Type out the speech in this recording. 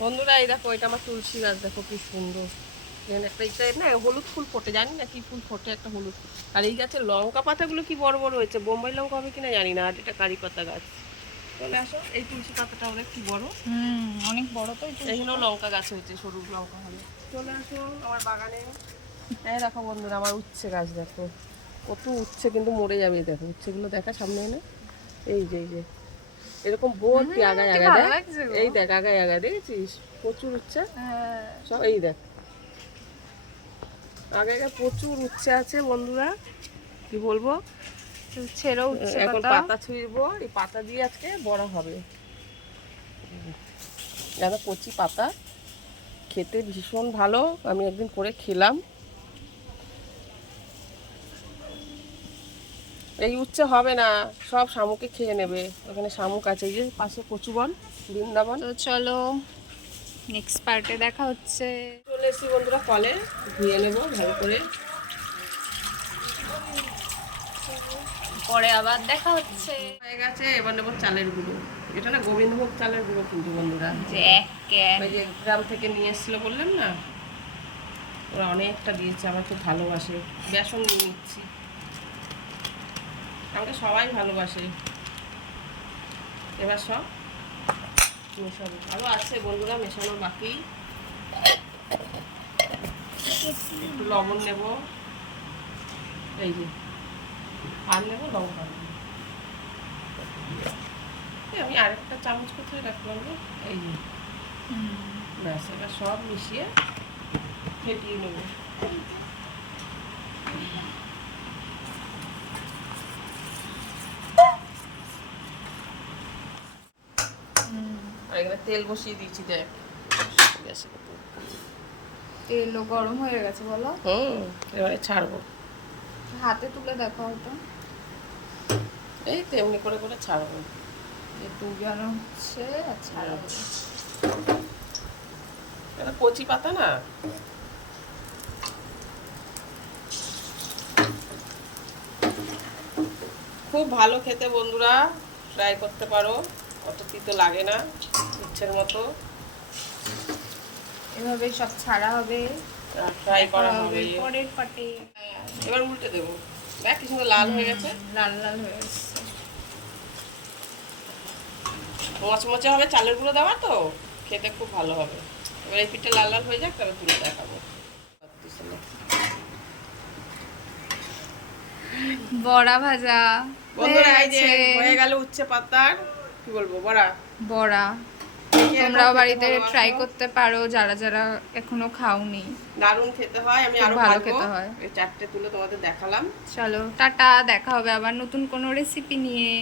বন্ধুরা এই দেখো এটা আমার তুলসী গাছ দেখো কি সুন্দর। এখানে একটা এটা না হলুদ ফুল ফোটে জানি না কি ফুল ফোটে একটা হলুদ। আর এই গাছের লঙ্কা পাতাগুলো কি বড় বড় হয়েছে? বোম্বাই লঙ্কা হবে কিনা জানি না আর এটা কারি পাতা গাছ। চলে। আসো এই তুলসী পাতাটা অনেক কি বড়? হুম অনেক বড় তো এখানেও লঙ্কা গাছ হয়েছে সরু লঙ্কা হবে চলে আসো আমার বাগানে। হ্যাঁ দেখো বন্ধুরা আমার উচ্ছে গাছ দেখো। কত উচ্ছে কিন্তু মরে যাবে এই দেখো। উচ্ছেগুলো দেখা সামনে এনে এই যে এই যে। এরকম ভর্তি আগায় আগায় দেখ এই দেখ আগায় আগায় দেখেছিস? প্রচুর উচ্ছে। হ্যাঁ। সব এই দেখ। আগে আগে প্রচুর উচ্ছে আছে বন্ধুরা। কি বলব? ছেড়েও উচ্ছে এখন পাতা। ছুঁড়বো এই পাতা দিয়ে আজকে বড় হবে। যেন কচি পাতা। খেতে ভীষণ ভালো। আমি একদিন করে খেলাম। এই উচ্ছে হবে না সব শামুকে খেয়ে নেবে। ওখানে শামুক আছে এই যে পাশে কচুবন বৃন্দাবন। তো চলো নেক্সট পার্টে দেখা হচ্ছে। চলে এসেছি বন্ধুরা কলে ধুয়ে নেব ভালো করে। পরে আবার দেখা হচ্ছে। হয়ে গেছে এবার নেব চালের গুঁড়ো। এটা না গোবিন্দভোগ চালের গুঁড়ো কিন্তু বন্ধুরা। যে গ্রাম থেকে নিয়ে এসেছিল বললাম না? ওরা অনেকটা দিয়েছে আমার খুব ভালোবাসে। বেসন নিয়ে নিচ্ছি। আমাকে সবাই ভালোবাসে। এবার সব মেশাবো। আরও আছে বন্ধুরা, মেশানো বাকি। একটু লবণ নেব। এই যে, আর নেব, লবণ আমি আরেকটা চামচ কোথায় রাখলাম? এই যে। ব্যাস, এবার সব মিশিয়ে ফেটিয়ে নেব। আর এখানে তেল বসিয়ে দিয়েছি দেখ। তেলও গরম হয়ে গেছে বলো। হুম এবারে ছাড়বো। হাতে তুলে দেখো হয়তো। এই তো এমনি করে করে ছাড়বো। ডুবানো হচ্ছে আর ছাড়া হচ্ছে। এটা কচি পাতা না? খুব ভালো খেতে বন্ধুরা ট্রাই করতে পারো। অত তিতো লাগে না ইচ্ছের মতো। এভাবে সব ছাড়া হবে। ফ্রাই করা হবে পরের পাটে। এবার উল্টে দেবো। দেখ কি সুন্দর লাল হয়ে গেছে। লাল লাল হয়ে গেছে। মচমচে হবে চালের গুঁড়ো দেওয়া তো খেতে খুব ভালো হবে। এবার এই পিঠটা লাল লাল হয়ে যাক তবে তুলে দেখাবো। বড়া ভাজা। বন্ধুরা এই যে। হয়ে গেল উচ্ছে পাতার। কি বলব বড়া? বড়া। তোমরাও বাড়িতে ট্রাই করতে পারো যারা যারা এখনও খাওনি। দারুণ খেতে হয় আমি আরও ভালো ভালো খেতে হয়। এই চারটে তুলে তোমাদের দেখালাম। চলো টাটা দেখা হবে আবার নতুন কোনো রেসিপি নিয়ে।